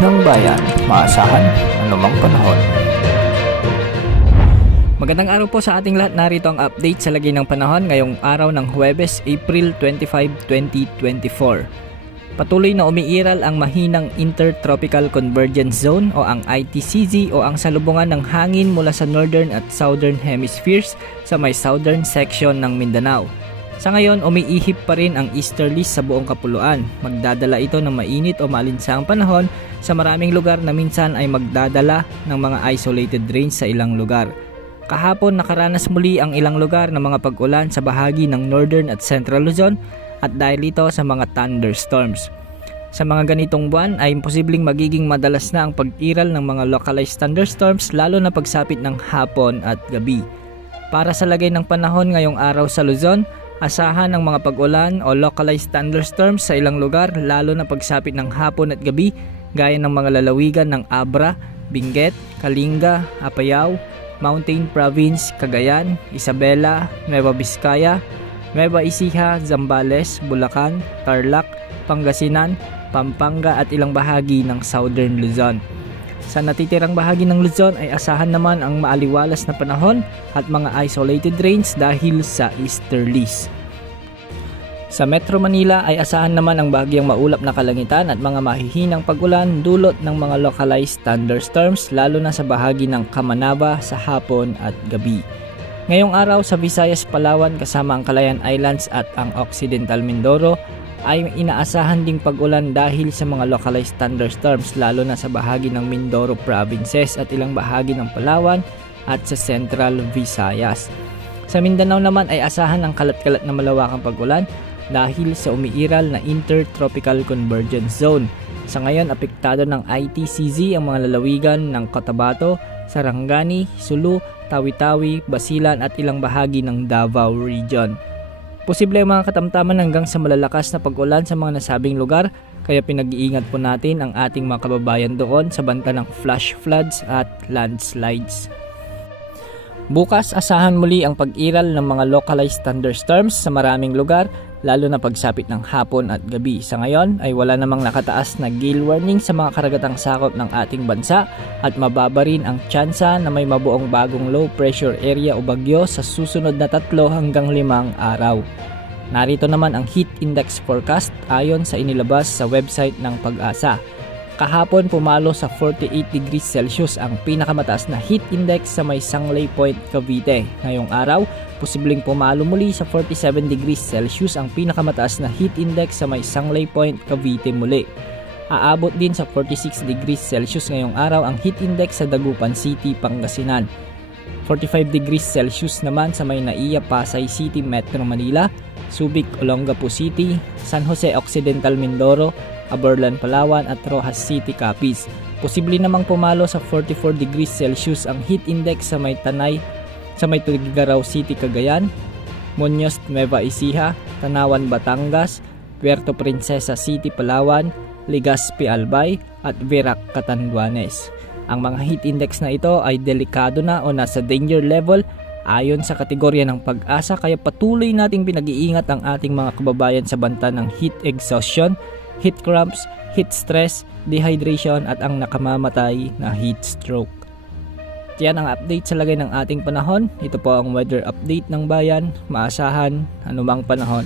ng bayan, maasahan anumang panahon. Magandang araw po sa ating lahat. Narito ang update sa lagay ng panahon ngayong araw ng Huwebes, April 25, 2024. Patuloy na umiiral ang mahinang Intertropical Convergence Zone o ang ITCZ o ang salubungan ng hangin mula sa Northern at Southern Hemispheres sa may Southern section ng Mindanao. Sa ngayon, umiihip pa rin ang easterlies sa buong kapuluan. Magdadala ito ng mainit o maalinsang panahon sa maraming lugar na minsan ay magdadala ng mga isolated rains sa ilang lugar. Kahapon nakaranas muli ang ilang lugar ng mga pag-ulan sa bahagi ng Northern at Central Luzon at dahil ito sa mga thunderstorms. Sa mga ganitong buwan ay posibleng magiging madalas na ang pag-iral ng mga localized thunderstorms lalo na pagsapit ng hapon at gabi. Para sa lagay ng panahon ngayong araw sa Luzon, asahan ang mga pag-ulan o localized thunderstorms sa ilang lugar lalo na pagsapit ng hapon at gabi gaya ng mga lalawigan ng Abra, Benguet, Kalinga, Apayao, Mountain Province, Cagayan, Isabela, Nueva Vizcaya, Nueva Ecija, Zambales, Bulacan, Tarlac, Pangasinan, Pampanga at ilang bahagi ng Southern Luzon. Sa natitirang bahagi ng Luzon ay asahan naman ang maaliwalas na panahon at mga isolated rains dahil sa easterlies. Sa Metro Manila ay asahan naman ang bahagyang maulap na kalangitan at mga mahihinang pag-ulan dulot ng mga localized thunderstorms lalo na sa bahagi ng Camanaba sa hapon at gabi. Ngayong araw sa Visayas, Palawan kasama ang Calayan Islands at ang Occidental Mindoro ay inaasahan ding pag-ulan dahil sa mga localized thunderstorms lalo na sa bahagi ng Mindoro provinces at ilang bahagi ng Palawan at sa Central Visayas. Sa Mindanao naman ay asahan ang kalat-kalat na malawakang pag-ulan dahil sa umiiral na Intertropical Convergence Zone. Sa ngayon, apektado ng ITCZ ang mga lalawigan ng Cotabato, Sarangani, Sulu, Tawi-Tawi, Basilan at ilang bahagi ng Davao Region. Posible ang mga katamtaman hanggang sa malalakas na pag-ulan sa mga nasabing lugar, kaya pinag-iingat po natin ang ating mga kababayan doon sa banta ng flash floods at landslides. Bukas, asahan muli ang pag-iral ng mga localized thunderstorms sa maraming lugar, lalo na pagsapit ng hapon at gabi. Sa ngayon ay wala namang nakataas na gale warning sa mga karagatang sakop ng ating bansa at mababa rin ang tsansa na may mabuong bagong low pressure area o bagyo sa susunod na 3 hanggang 5 araw. Narito naman ang heat index forecast ayon sa inilabas sa website ng Pag-asa. Kahapon pumalo sa 48 degrees Celsius ang pinakamataas na heat index sa may Sanglay Point, Cavite. Ngayong araw, posibleng pumalo muli sa 47 degrees Celsius ang pinakamataas na heat index sa may Sanglay Point, Cavite muli. Aabot din sa 46 degrees Celsius ngayong araw ang heat index sa Dagupan City, Pangasinan. 45 degrees Celsius naman sa may Naiya, Pasay City, Metro Manila, Subic, Olongapo City, San Jose Occidental, Mindoro, Aborlan, Palawan at Rojas City, Capiz. Posible namang pumalo sa 44 degrees Celsius ang heat index sa may Tanay, sa may Tuguegarao City, Cagayan, Muñoz, Nueva Ecija, Tanawan, Batangas, Puerto Princesa City, Palawan, Legazpi, Albay at Virac, Catanduanes. Ang mga heat index na ito ay delikado na o nasa danger level ayon sa kategorya ng Pag-asa, kaya patuloy nating pinag-iingat ang ating mga kababayan sa banta ng heat exhaustion, heat cramps, heat stress, dehydration at ang nakamamatay na heat stroke. Yan ang update sa lagay ng ating panahon. Ito po ang weather update ng bayan, maasahan anumang panahon.